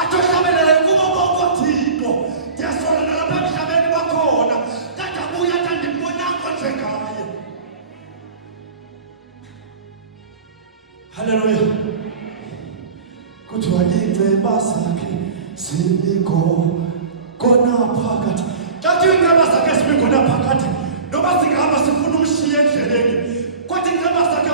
atohlabelele kubo bonke oThixo. Ndiyasola nalapha emhlabeni bakhona kade abuya kanti mbonakho njengaye. Haleluya. Kuthiwa inceba zakhe zibikho khona phakathi. Kanti inceba zakhe zibikho khona phakathi. Noma singahamba sifuna umshiya endleleni, kodwa inceba zakhe